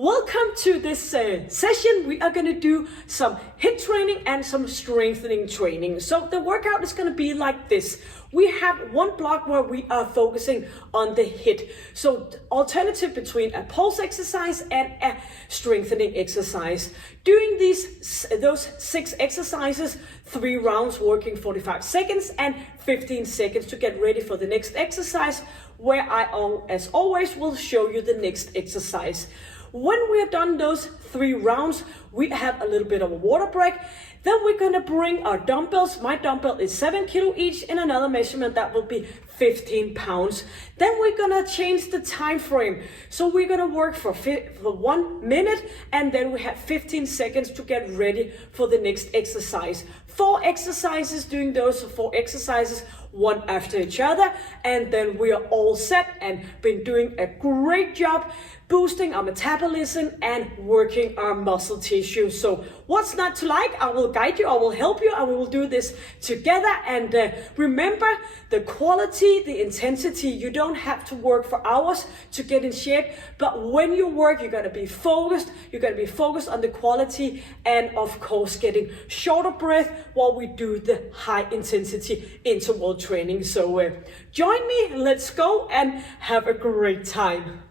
Welcome to this session. We are going to do some HIIT training and some strengthening training. So the workout is going to be like this. We have one block where we are focusing on the HIIT. So alternative between a pulse exercise and a strengthening exercise. Doing those 6 exercises, 3 rounds working 45 seconds and 15 seconds to get ready for the next exercise, where I, as always, will show you the next exercise. When we have done those 3 rounds, we have a little bit of a water break. Then we're gonna bring our dumbbells. My dumbbell is 7 kilo each. In another measurement, that will be 15 pounds. Then we're gonna change the time frame. So we're gonna work for 1 minute, and then we have 15 seconds to get ready for the next exercise. 4 exercises, doing those 4 exercises, one after each other, and then we are all set and been doing a great job boosting our metabolism and working our muscle tissue. So what's not to like? I will guide you, I will help you, and we will do this together. And remember, the quality, the intensity, you don't have to work for hours to get in shape, but when you work, you're gonna be focused. You're gonna be focused on the quality and of course getting shorter breath while we do the high intensity interval training. So join me, let's go and have a great time.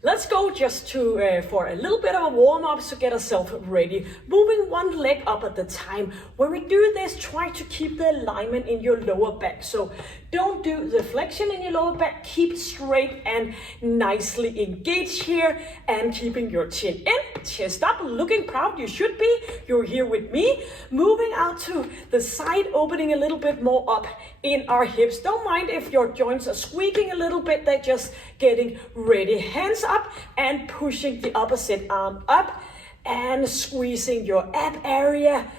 Let's go just for a little bit of a warm-up to get ourselves ready. Moving one leg up at a time. When we do this, try to keep the alignment in your lower back. So don't do the flexion in your lower back. Keep straight and nicely engaged here, and keeping your chin in, chest up, looking proud. You should be. You're here with me. Moving out to the side, opening a little bit more up in our hips. Don't mind if your joints are squeaking a little bit. They're just getting ready. Hands up and pushing the opposite arm up and squeezing your ab area.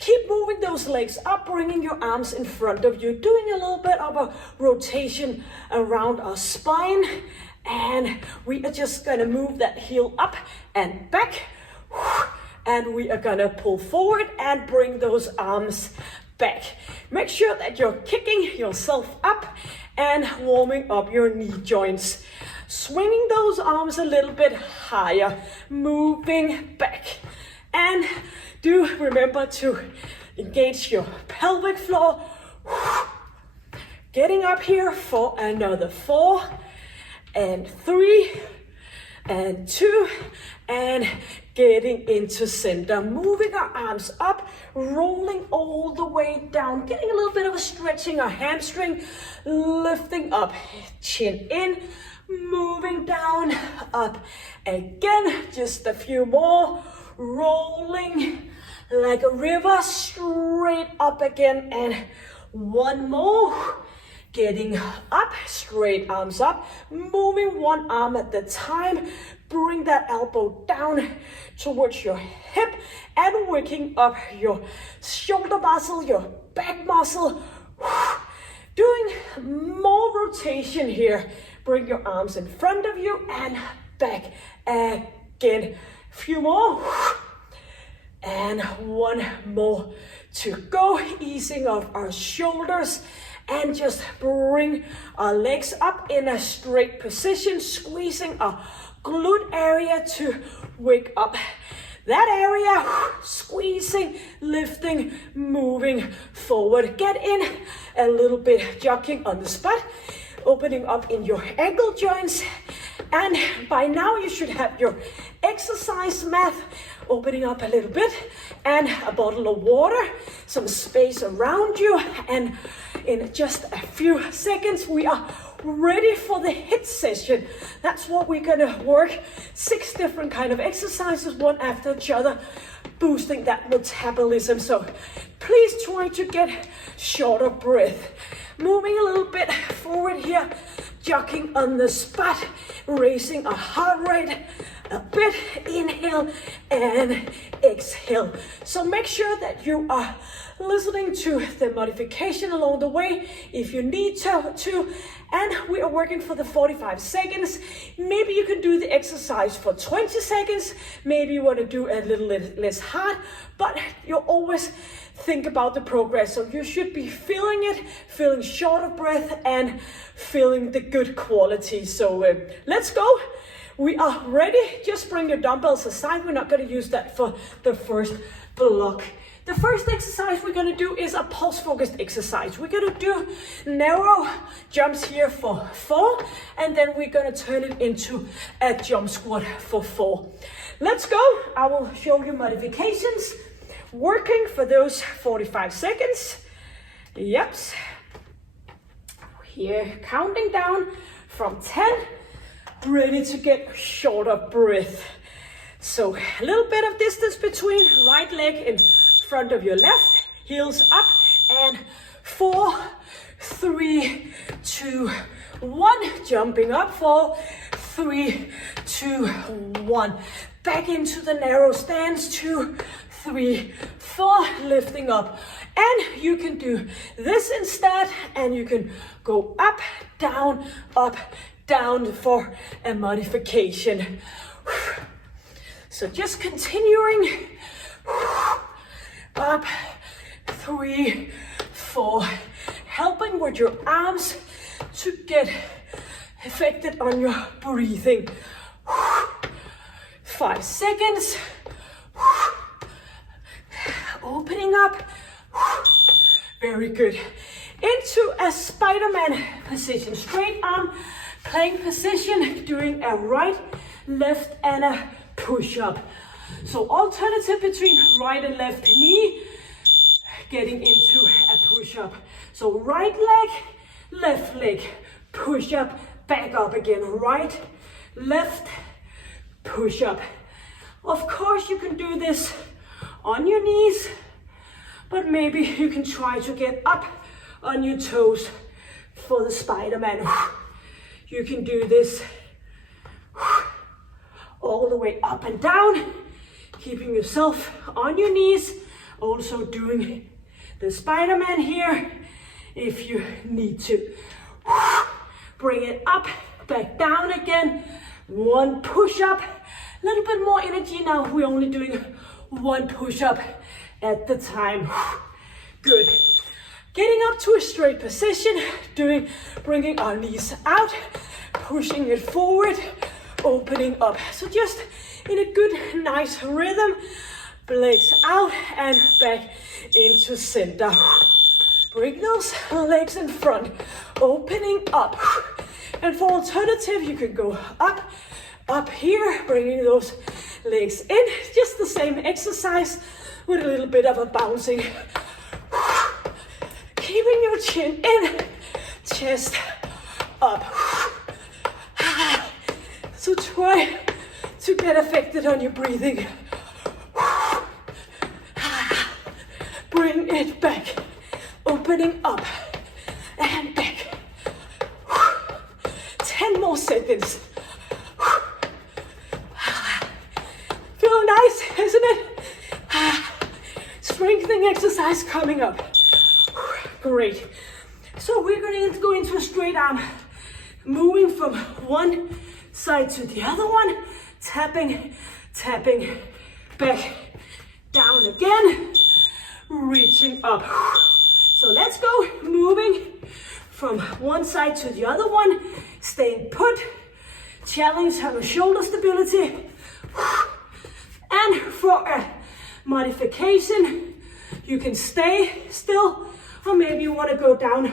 Keep moving those legs up, bringing your arms in front of you, doing a little bit of a rotation around our spine. And we are just gonna move that heel up and back. And we are gonna pull forward and bring those arms back. Make sure that you're kicking yourself up and warming up your knee joints. Swinging those arms a little bit higher, moving back. And do remember to engage your pelvic floor. Getting up here for another 4 and 3 and 2 and getting into center. Moving our arms up, rolling all the way down, getting a little bit of a stretching our hamstring, lifting up, chin in, moving down, up again, just a few more, rolling like a river, straight up again, and one more, getting up, straight arms up, moving one arm at a time, bring that elbow down towards your hip, and working up your shoulder muscle, your back muscle, doing more rotation here. Bring your arms in front of you and back again. Few more. And one more to go. Easing off our shoulders and just bring our legs up in a straight position, squeezing our glute area to wake up that area, squeezing, lifting, moving forward. Get in a little bit, jogging on the spot, opening up in your ankle joints. And by now you should have your exercise mat, opening up a little bit, and a bottle of water, some space around you. And in just a few seconds, we are ready for the HIIT session. That's what we're gonna work. 6 different kind of exercises, one after each other, boosting that metabolism. So please try to get shorter breath. Moving a little bit forward here, jogging on the spot, raising our heart rate a bit, inhale and exhale. So make sure that you are listening to the modification along the way if you need to. And we are working for the 45 seconds. Maybe you can do the exercise for 20 seconds. Maybe you want to do a little less hard, but you always think about the progress. So you should be feeling it, feeling short of breath and feeling the good quality. So let's go. we are ready. Just bring your dumbbells aside. We're not going to use that for the first block. The first exercise we're going to do is a pulse focused exercise. We're going to do narrow jumps here for 4, and then we're going to turn it into a jump squat for 4. Let's go. I will show you modifications. Working for those 45 seconds. Yep. Here, counting down from 10. Ready to get short of breath. So a little bit of distance between right leg in front of your left, heels up, and 4, 3, 2, 1, jumping up, 4, 3, 2, 1, back into the narrow stance, 2, 3, 4, lifting up. And you can do this instead, and you can go up, down for a modification. So just continuing, up, 3, 4, helping with your arms to get affected on your breathing. 5 seconds, opening up, very good. Into a Spiderman position, straight arm plank position, doing a right, left, and a push-up. So alternative between right and left knee, getting into a push-up. So right leg, left leg, push-up, back up again. Right, left, push-up. Of course you can do this on your knees, but maybe you can try to get up on your toes for the Spiderman. You can do this all the way up and down, keeping yourself on your knees, also doing the Spiderman here if you need to. Bring it up, back down again, 1 push-up, a little bit more energy now. We're only doing 1 push-up at the time. Good. Getting up to a straight position, bringing our knees out, pushing it forward, opening up. So just in a good, nice rhythm, legs out and back into center. Bring those legs in front, opening up. And for alternative, you can go up here, bringing those legs in. Just the same exercise with a little bit of a bouncing. Keeping your chin in, chest up. So try to get affected on your breathing. Bring it back, opening up and back. 10 more seconds. Feel nice, isn't it? Strengthening exercise coming up. Great. So we're going to go into a straight arm, moving from one side to the other one, tapping, back, down again, reaching up. So let's go, moving from one side to the other one, staying put, challenge our shoulder stability. And for a modification, you can stay still, or maybe you want to go down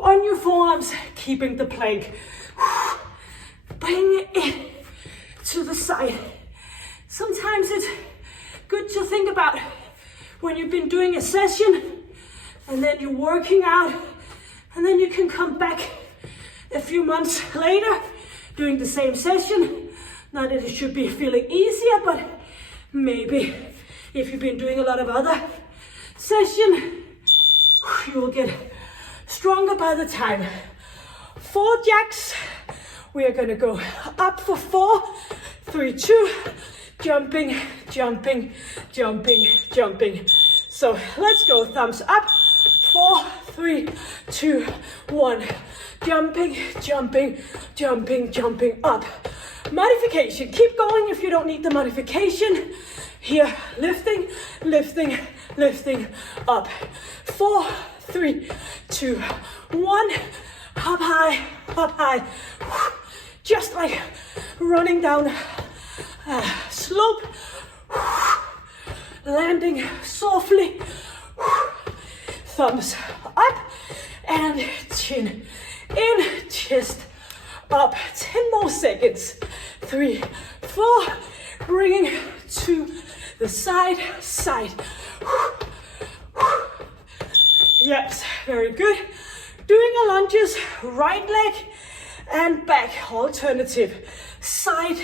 on your forearms, keeping the plank. Bring it to the side. Sometimes it's good to think about when you've been doing a session and then you're working out, and then you can come back a few months later doing the same session. Not that it should be feeling easier, but maybe if you've been doing a lot of other session, you will get stronger by the time. 4 jacks. We are going to go up for 4, 3, 2, jumping. So let's go, thumbs up, 4, 3, 2, 1, jumping up. Modification, keep going if you don't need the modification. Here, lifting, up. 4, 3, 2, 1, up high. just like running down a slope, landing softly, thumbs up, and chin in, chest up. 10 more seconds. 3, 4, bringing to the side. Yes, very good. Doing a lunges, right leg and back, alternative, side,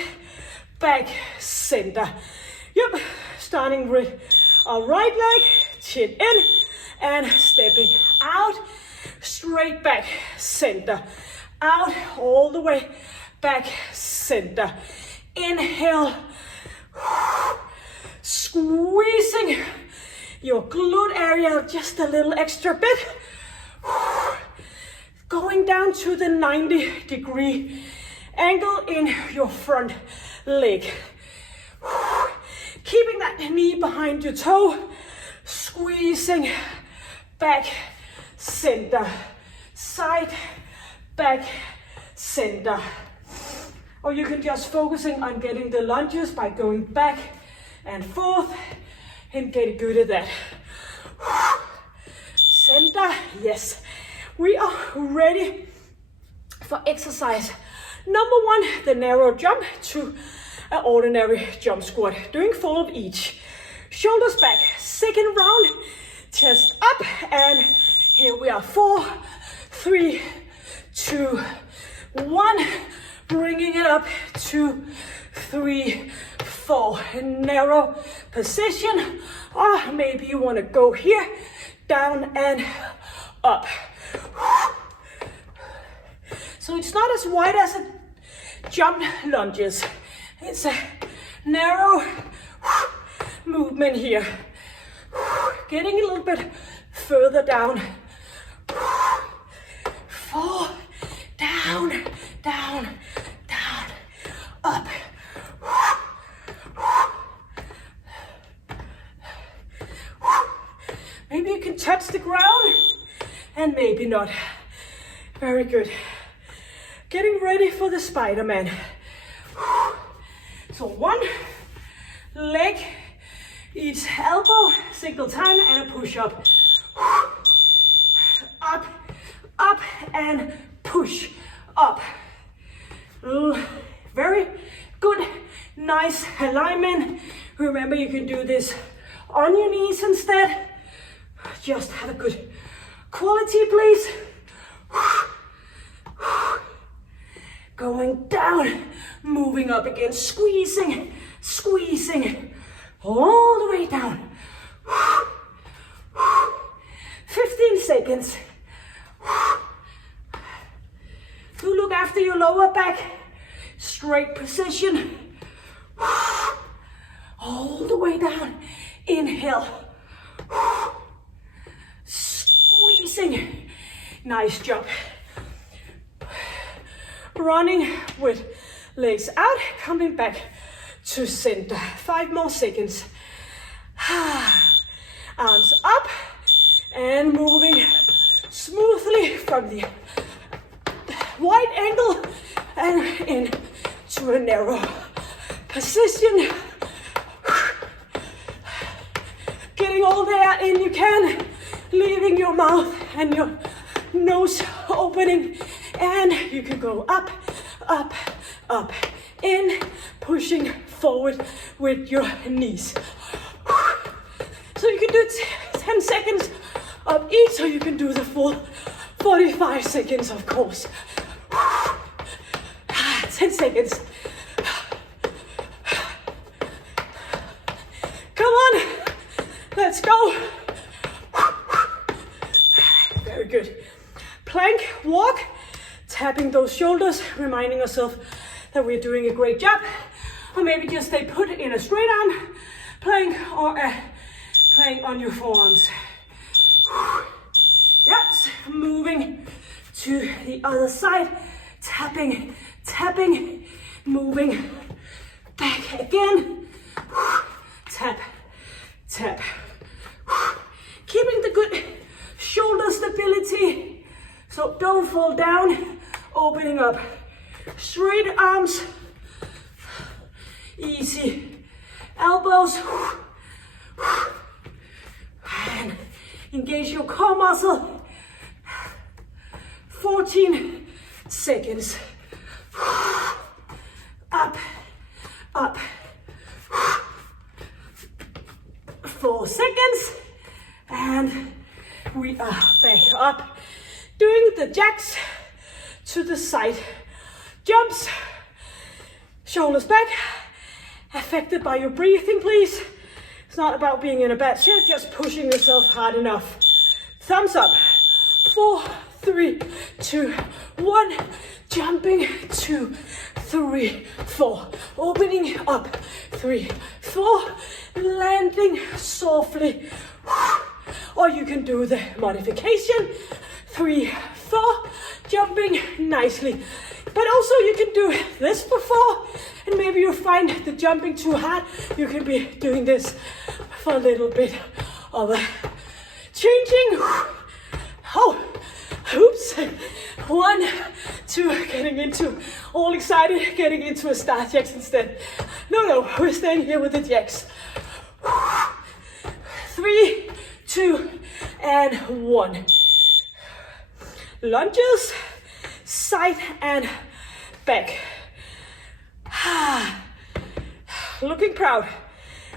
back, center. Yep, starting with our right leg, chin in, and stepping out, straight back, center, out, all the way, back, center. Inhale, squeezing your glute area just a little extra bit. Going down to the 90-degree angle in your front leg. Keeping that knee behind your toe, squeezing back, center, side, back, center. Or you can just focusing on getting the lunges by going back and forth and get good at that. Center, yes. We are ready for exercise number 1, the narrow jump to an ordinary jump squat. Doing 4 of each. Shoulders back, second round, chest up, and here we are. 4, 3, 2, 1. Bringing it up, 2, 3, 4. Narrow position, or maybe you want to go here, down and up. So it's not as wide as a jump lunges. It's a narrow movement here. Getting a little bit further down. 4, down, down, down, up. Maybe you can touch the ground and maybe not. Very good. Getting ready for the Spiderman. So 1 leg, each elbow, single time, and a push up. Up, up, and push up. Very good, nice alignment. Remember, you can do this on your knees instead. Just have a good quality, please. Going down, moving up again, squeezing, squeezing, all the way down. 15 seconds. Do look after your lower back, straight position. All the way down, inhale. Squeezing, nice jump. Running with legs out, coming back to center. 5 more seconds. Arms up and moving smoothly from the wide angle and into a narrow position. Getting all the air in you can, leaving your mouth and your nose opening. And you can go up, up, up, in, pushing forward with your knees. So you can do 10 seconds of each, or you can do the full 45 seconds, of course. 10 seconds. Come on, let's go. Very good. Plank, walk. Tapping those shoulders, reminding ourselves that we're doing a great job. Or maybe just stay put in a straight arm plank or a plank on your forearms. Yes, moving to the other side. Tapping, tapping, moving back again. Tap, tap. Keeping the good shoulder stability. So don't fall down. Opening up Straight arms. Easy. Elbows. And engage your core muscle. 14 seconds. Up, up. 4 seconds. And we are back up. Doing the jacks to the side. Jumps. Shoulders back. Affected by your breathing, please. It's not about being in a bad shape, just pushing yourself hard enough. Thumbs up. 4, 3, 2, 1. Jumping. 2, 3, 4. Opening up. 3, 4. Landing softly. Or you can do the modification. 3, 4. Jumping nicely. But also you can do this before, and maybe you find the jumping too hard. You can be doing this for a little bit of a changing. Oh, oops. 1, 2, getting into, all excited, getting into a star jacks instead. No, we're staying here with the jacks. 3, 2, and 1. Lunges, side and back. Looking proud.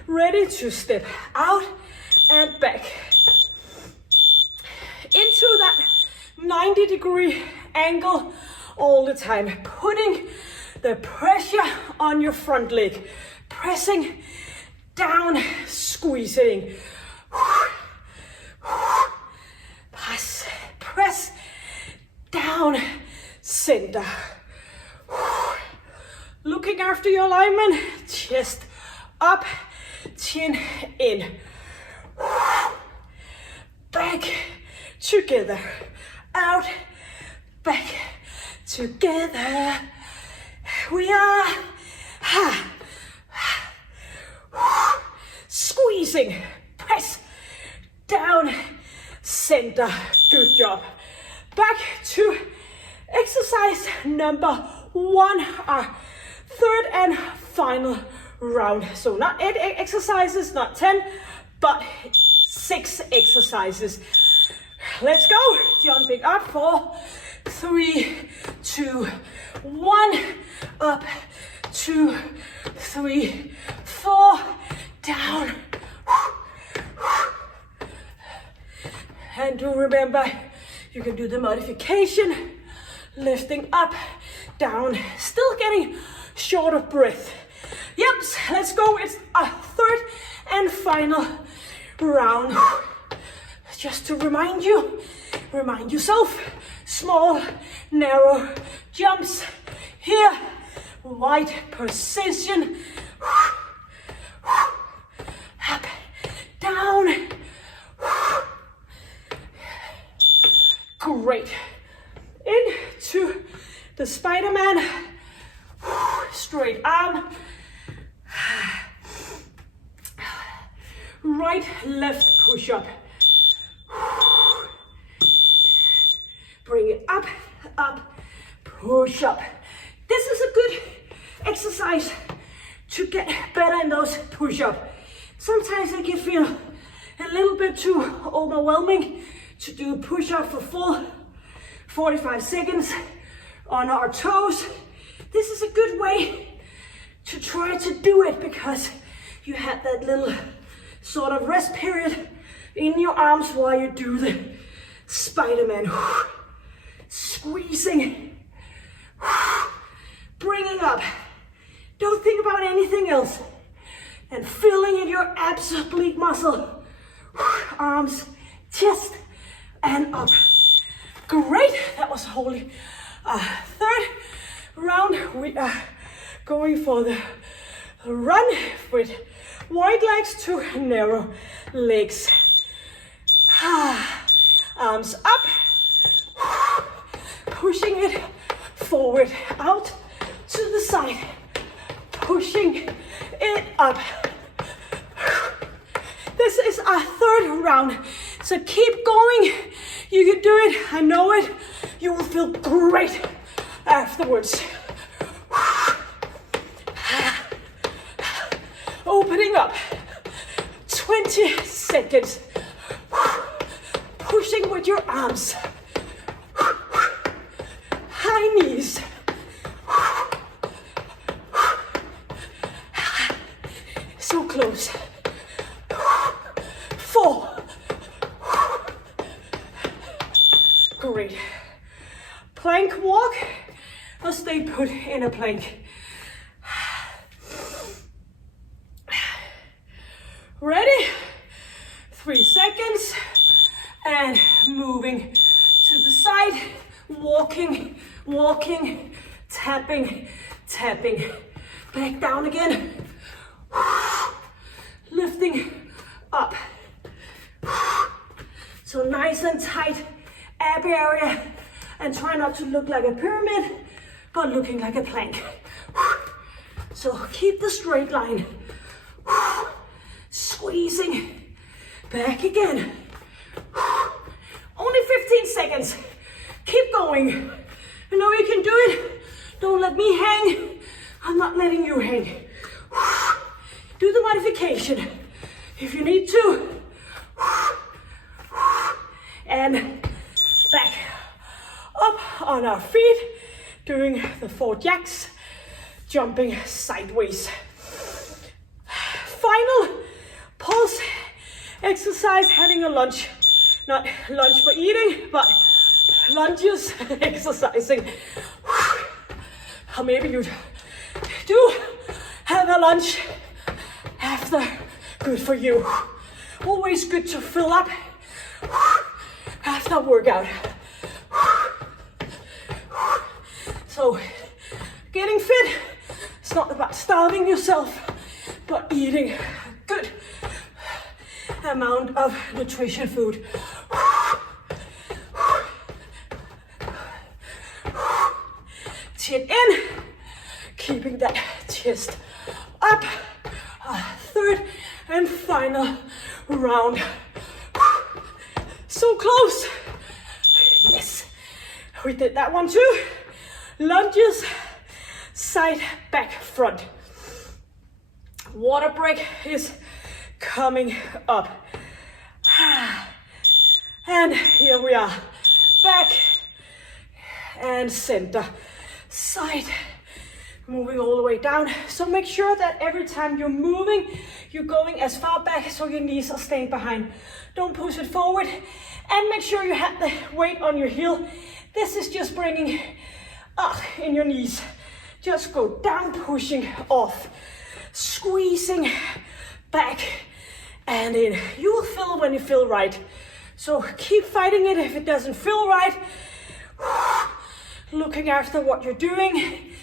Ready to step out and back. Into that 90-degree angle all the time. Putting the pressure on your front leg. Pressing down, squeezing. Press down, center. Looking after your alignment, chest up, chin in. Back, together, out, back, together. We are squeezing, press down, center. Good job. Back to exercise number 1, our third and final round. So not 8 exercises, not 10, but 6 exercises. Let's go. Jumping up. 4, 3, 2, 1. Up. 2, 3, 4. Down. And do remember, you can do the modification. Lifting up, down, still getting short of breath. Yep, let's go. It's our third and final round. Just to remind yourself, small, narrow jumps here, wide precision. Up, down. Great. Into the Spiderman. Straight arm. Right, left push up. Bring it up, up, push up. This is a good exercise to get better in those push up. Sometimes it can feel a little bit too overwhelming to do a push up for full 45 seconds on our toes. This is a good way to try to do it because you have that little sort of rest period in your arms while you do the Spiderman. Squeezing, bringing up. Don't think about anything else. And filling in your abs, oblique muscle. Arms, chest, and up. Great, that was wholly third round. We are going for the run with wide legs to narrow legs. Arms up, pushing it forward, out to the side, pushing it up. This is our third round, so keep going. You can do it, I know it. You will feel great afterwards. Opening up. 20 seconds. Pushing with your arms. High knees. So close. 4. Great. Plank walk, or stay put in a plank. Ready? 3 seconds. And moving to the side. Walking, walking, tapping, tapping. Back down again. Lifting up. So nice and tight ab area. And try not to look like a pyramid, but looking like a plank. So keep the straight line. Squeezing. Back again. Only 15 seconds. Keep going. You know you can do it. Don't let me hang. I'm not letting you hang. Do the modification if you need to. And back up on our feet, doing the 4 jacks, jumping sideways. Final pulse exercise, having a lunge. Not lunge for eating, but lunges, exercising. Or maybe you do have a lunch after. Good for you. Always good to fill up after workout. So, getting fit, it's not about starving yourself, but eating a good amount of nutrition food. Chin in, keeping that chest up. Third and final round. So close. Yes, we did that one too. Lunges, side, back, front. Water break is coming up. And here we are. Back and center. Side. Moving all the way down. So make sure that every time you're moving, you're going as far back so your knees are staying behind. Don't push it forward. And make sure you have the weight on your heel. This is just bringing up in your knees. Just go down, pushing off. Squeezing back and in. You will feel when you feel right. So keep fighting it if it doesn't feel right. Looking after what you're doing.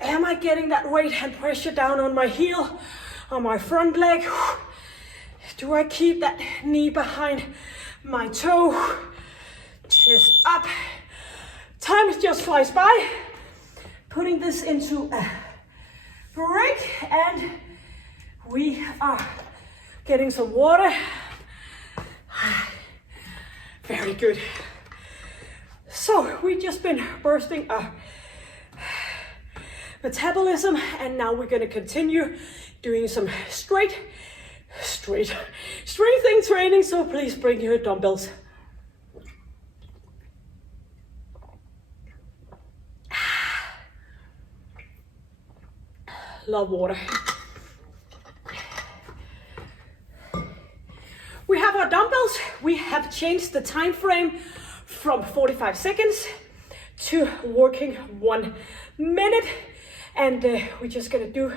Am I getting that weight and pressure down on my heel, on my front leg? Do I keep that knee behind my toe? Chest up. Time just flies by. Putting this into a break, and we are getting some water. Very good. So we've just been bursting our metabolism, and now we're going to continue doing some strengthening training. So please bring your dumbbells. Love water. We have our dumbbells. We have changed the time frame from 45 seconds to working 1 minute. And we're just gonna do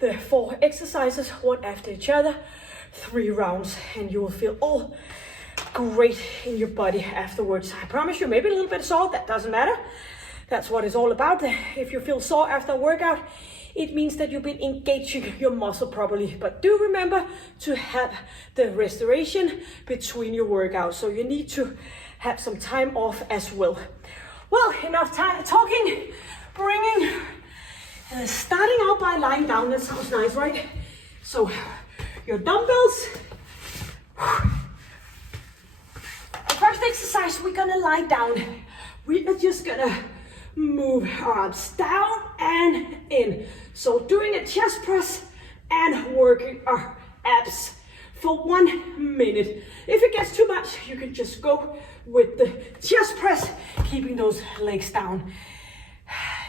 the 4 exercises, one after each other, 3 rounds, and you will feel all great in your body afterwards. I promise you, maybe a little bit sore, that doesn't matter. That's what it's all about. If you feel sore after a workout, it means that you've been engaging your muscle properly. But do remember to have the restoration between your workouts. So you need to have some time off as well. Well, enough time talking, starting out by lying down. That sounds nice, right? So your dumbbells. The first exercise, we're gonna lie down. We are just gonna move our arms down and in. So doing a chest press and work working our abs for 1 minute. If it gets too much, you can just go with the chest press, keeping those legs down.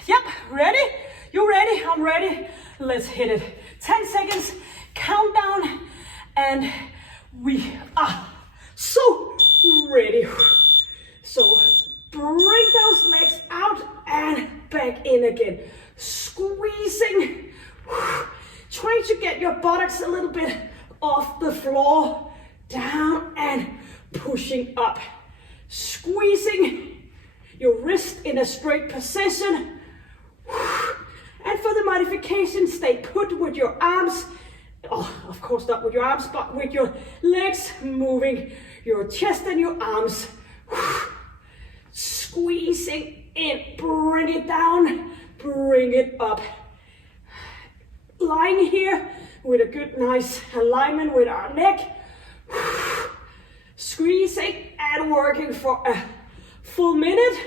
Yep, ready? You ready? I'm ready. Let's hit it. 10 seconds, countdown, and we are so ready. So bring those legs out and back in again. Squeezing. Trying to get your buttocks a little bit off the floor. Down and pushing up. Squeezing your wrist in a straight position. And for the modification, stay put with your arms. Oh, of course not with your arms, but with your legs moving your chest and your arms. Squeezing in, bring it down, bring it up. Lying here with a good, nice alignment with our neck. Squeezing and working for a full minute.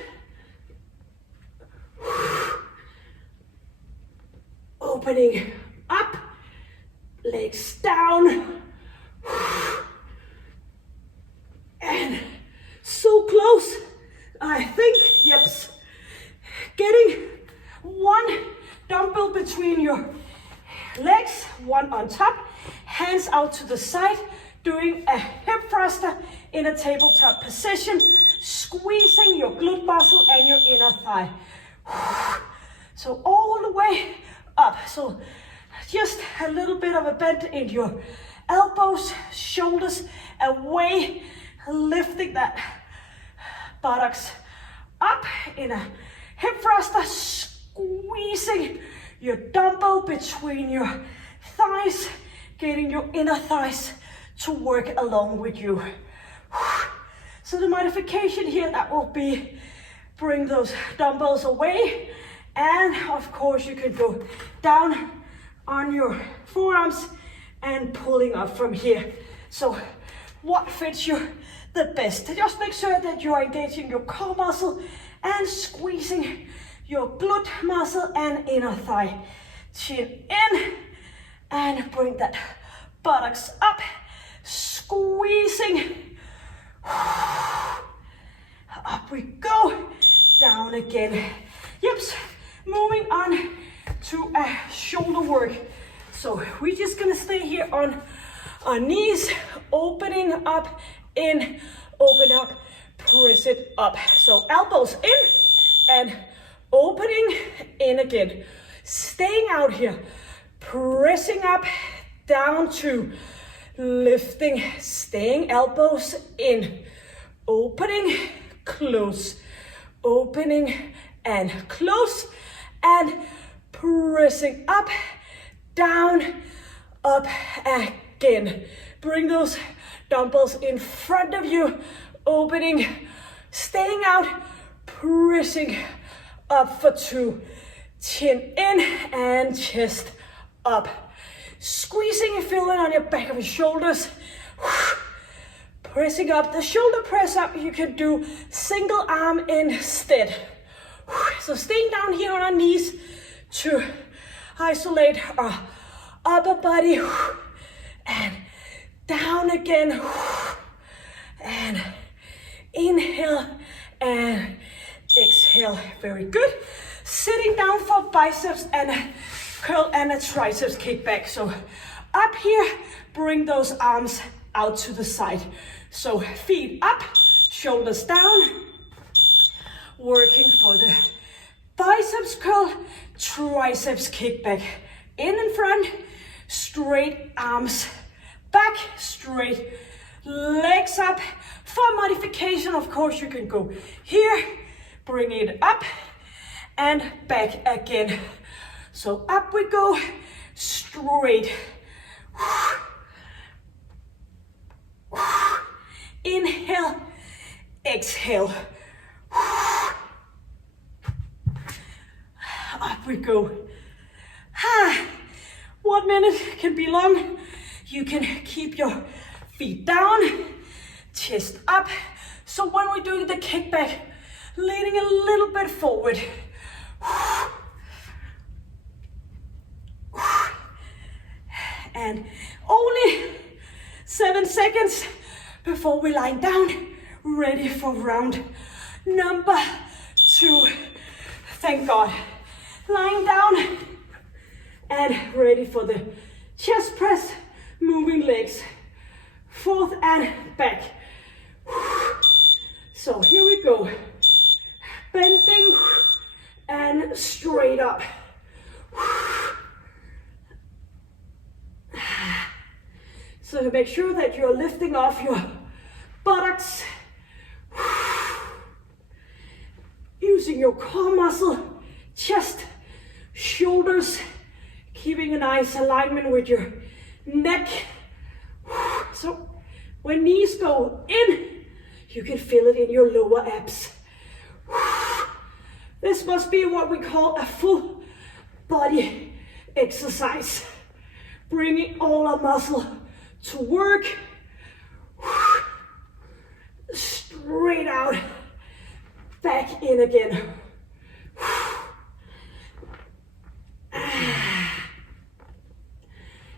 Opening up, legs down. And so close, I think, yep. Getting one dumbbell between your legs, one on top, hands out to the side, doing a hip thruster in a tabletop position, squeezing your glute muscle and your inner thigh. So all the way up. So just a little bit of a bend in your elbows, shoulders away, lifting that buttocks up in a hip thruster, squeezing your dumbbell between your thighs, getting your inner thighs to work along with you. So the modification here, that will be bring those dumbbells away, and of course you can go down on your forearms and pulling up from here. So what fits you the best? Just make sure that you are engaging your core muscle and squeezing your glute muscle and inner thigh. Chin in and bring that buttocks up, squeezing. Up we go, down again. Yep, moving on to a shoulder work. So we're just gonna stay here on our knees, opening up, in, open up, press it up. So elbows in and opening in again. Staying out here, pressing up, down to lifting, staying elbows in, opening, close, opening and close, and pressing up, down, up again. Bring those dumbbells in front of you, opening, staying out, pressing up for 2, chin in and chest up. Squeezing and feeling on your back of your shoulders. Pressing up, the shoulder press up, you can do single arm instead. So staying down here on our knees to isolate our upper body. And down again. And inhale and exhale. Very good. Sitting down for biceps and curl and a triceps kickback. So up here, bring those arms out to the side. So feet up, shoulders down. Working for the biceps curl, triceps kickback. In and front, straight arms back, straight legs up. For modification, of course, you can go here, bring it up and back again. So up we go, straight. Inhale, exhale. Up we go. 1 minute can be long. You can keep your feet down, chest up. So when we're doing the kickback, leaning a little bit forward. And only 7 seconds before we lie down, ready for round number 2. Thank God. Lying down and ready for the chest press, moving legs forth and back. So here we go. Bending and straight up. So to make sure that you're lifting off your buttocks, using your core muscle, chest, shoulders, keeping a nice alignment with your neck. So when knees go in, you can feel it in your lower abs. This must be what we call a full body exercise. Bringing all our muscle to work. Straight out, back in again.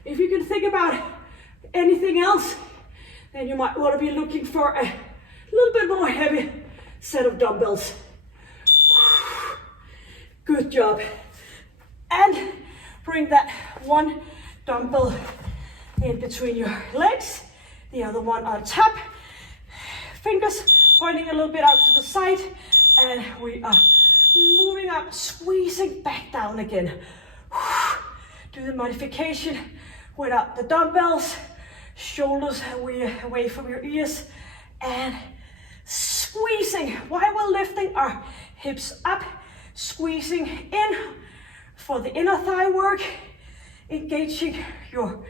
If you can think about anything else, then you might want to be looking for a little bit more heavy set of dumbbells. Good job. And bring that one dumbbell in between your legs, the other one on top. Fingers pointing a little bit out to the side, and we are moving up, squeezing back down again. Do the modification without the dumbbells, shoulders away from your ears, and squeezing while we're lifting our hips up, squeezing in for the inner thigh work, engaging your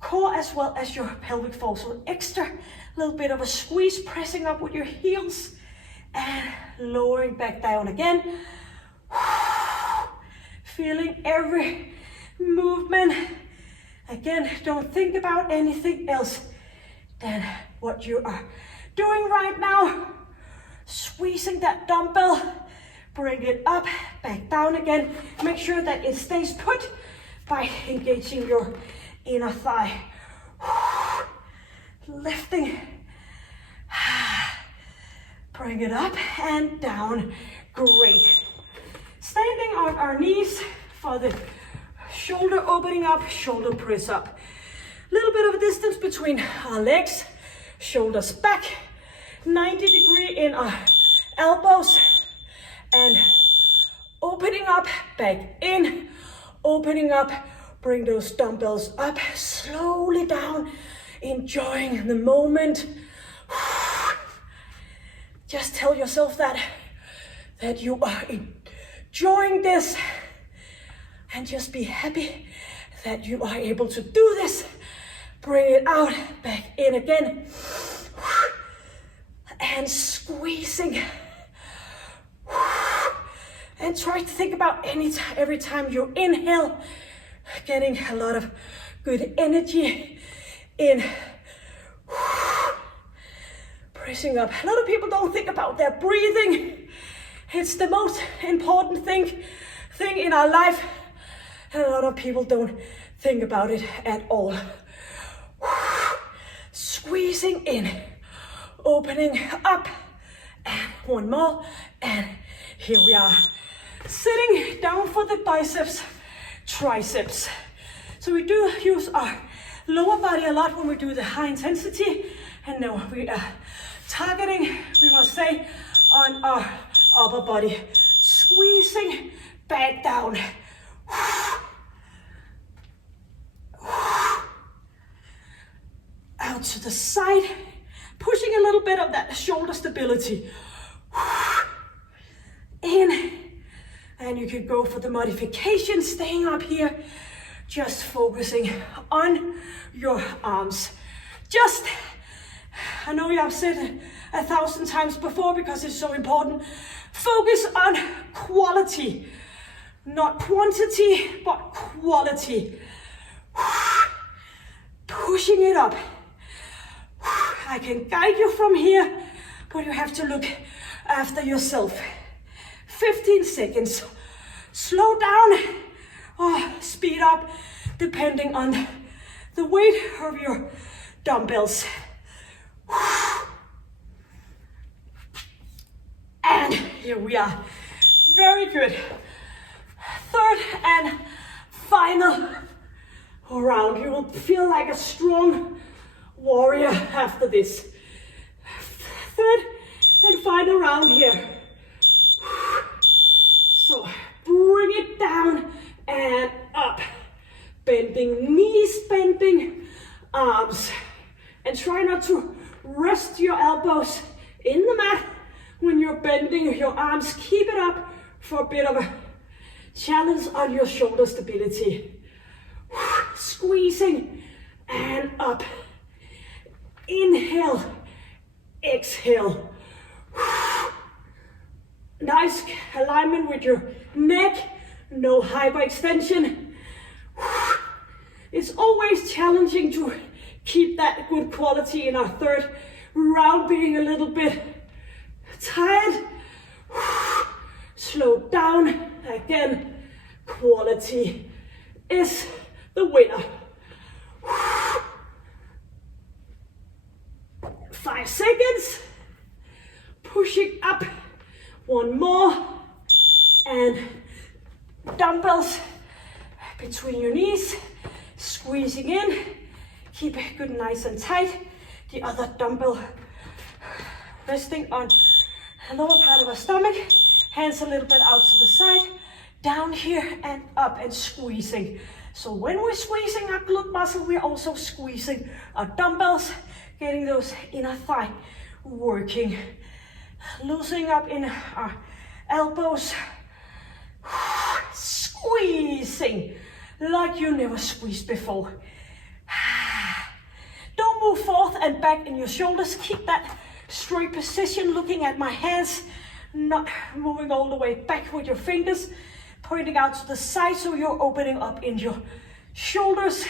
core as well as your pelvic floor. So an extra little bit of a squeeze, pressing up with your heels and lowering back down again. Feeling every movement. Again, don't think about anything else than what you are doing right now. Squeezing that dumbbell, bring it up, back down again. Make sure that it stays put by engaging your inner thigh. Lifting. Bring it up and down. Great. Standing on our knees for the shoulder opening up, shoulder press up. Little bit of a distance between our legs, shoulders back, 90-degree in our elbows, and opening up, back in, opening up, bring those dumbbells up, slowly down, enjoying the moment. Just tell yourself that you are enjoying this, and just be happy that you are able to do this. Bring it out, back in again, and squeezing. And try to think about every time you inhale, getting a lot of good energy in. Pressing up. A lot of people don't think about their breathing. It's the most important thing in our life. And a lot of people don't think about it at all. Squeezing in, opening up, and one more, and here we are. Sitting down for the biceps, triceps. So we do use our lower body a lot when we do the high intensity, and now we are targeting, we must say, on our upper body. Squeezing back down. Out to the side, pushing a little bit of that shoulder stability. In, and you can go for the modification, staying up here, just focusing on your arms. I know you have said it 1,000 times before because it's so important. Focus on quality, not quantity, but quality. Pushing it up. I can guide you from here, but you have to look after yourself. 15 seconds. Slow down or speed up depending on the weight of your dumbbells. And here we are. Very good. Third and final round. You will feel like a strong warrior after this. Third and final round here. So bring it down and up. Bending knees, bending arms. And try not to rest your elbows in the mat when you're bending your arms. Keep it up for a bit of a challenge on your shoulder stability. Squeezing and up. Inhale, exhale. Nice alignment with your neck, no hyperextension. It's always challenging to keep that good quality in our third round, being a little bit tired. Slow down again. Quality is the winner. 5 seconds. Pushing up. One more. And dumbbells between your knees. Squeezing in. Keep it good, nice and tight. The other dumbbell resting on the lower part of our stomach. Hands a little bit out to the side. Down here and up and squeezing. So when we're squeezing our glute muscle, we're also squeezing our dumbbells, getting those inner thigh working. Loosening up in our elbows. Squeezing like you never squeezed before. Don't move forth and back in your shoulders. Keep that straight position, looking at my hands, not moving all the way back with your fingers, pointing out to the side so you're opening up in your shoulders.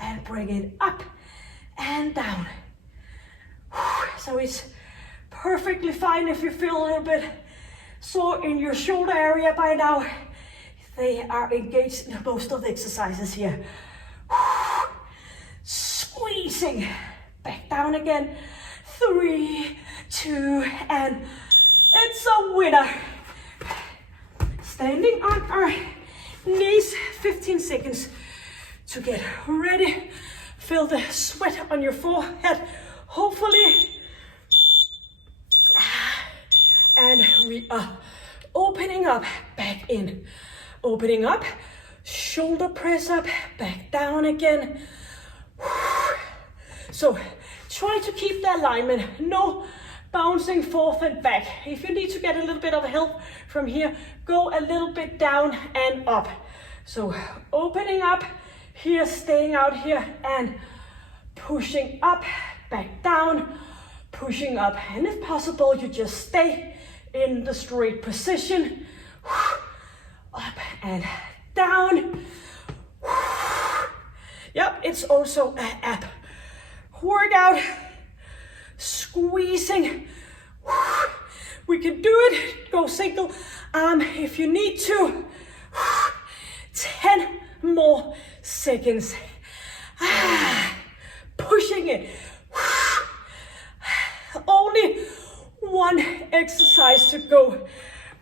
And bring it up and down. So it's perfectly fine if you feel a little bit sore in your shoulder area by now. They are engaged in most of the exercises here. Squeezing back down again. 3, 2, and it's a winner. Standing on our knees, 15 seconds to get ready. Feel the sweat on your forehead, hopefully. And we are opening up, back in. Opening up, shoulder press up, back down again. So try to keep the alignment, no bouncing forth and back. If you need to get a little bit of help from here, go a little bit down and up. So opening up here, staying out here and pushing up, back down, pushing up. And if possible, you just stay in the straight position. Up and down. Yep, it's also an ab workout. Squeezing. We can do it. Go single arm if you need to. 10 more seconds. Pushing it. Only one exercise to go.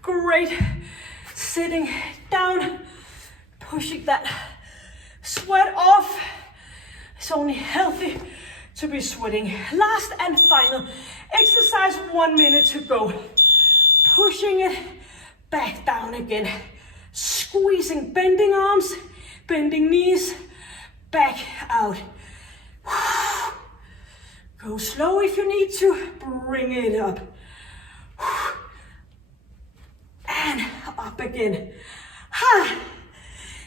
Great. Sitting down, pushing that sweat off. It's only healthy to be sweating. Last and final exercise, 1 minute to go. Pushing it back down again. Squeezing, bending arms, bending knees, back out. Go slow if you need to, bring it up. And up again.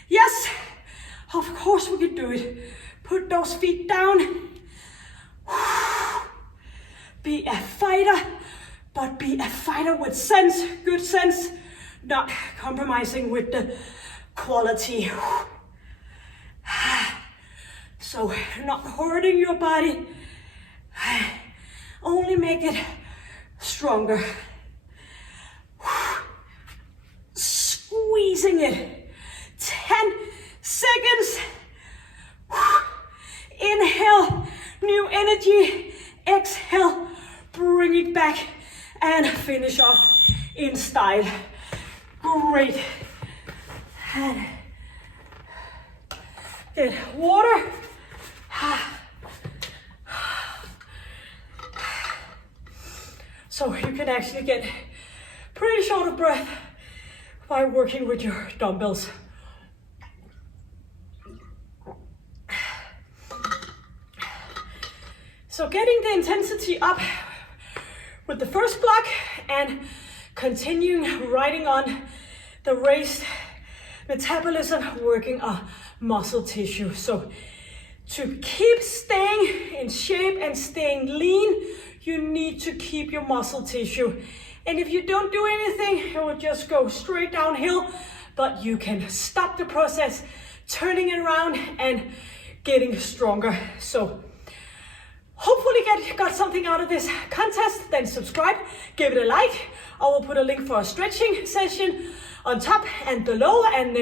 Yes, of course we can do it. Put those feet down. Be a fighter, but be a fighter with sense, good sense, not compromising with the quality. So not hurting your body, only make it stronger. Squeezing it. 10 seconds. seconds. Inhale, new energy. Exhale, bring it back and finish off in style. Great. And get water. So you can actually get pretty short of breath by working with your dumbbells. So getting the intensity up with the first block and continuing riding on the raised metabolism, working our muscle tissue. So to keep staying in shape and staying lean, you need to keep your muscle tissue. And if you don't do anything, it will just go straight downhill, but you can stop the process, turning it around and getting stronger. So hopefully got something out of this contest. Then subscribe, give it a like. I will put a link for a stretching session on top and below, and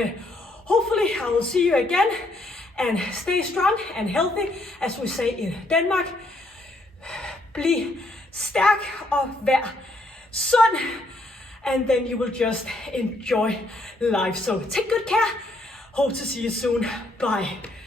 hopefully I will see you again, and stay strong and healthy, as we say in Denmark. Bliv stærk og vær sund, and then you will just enjoy life. So take good care. Hope to see you soon. Bye.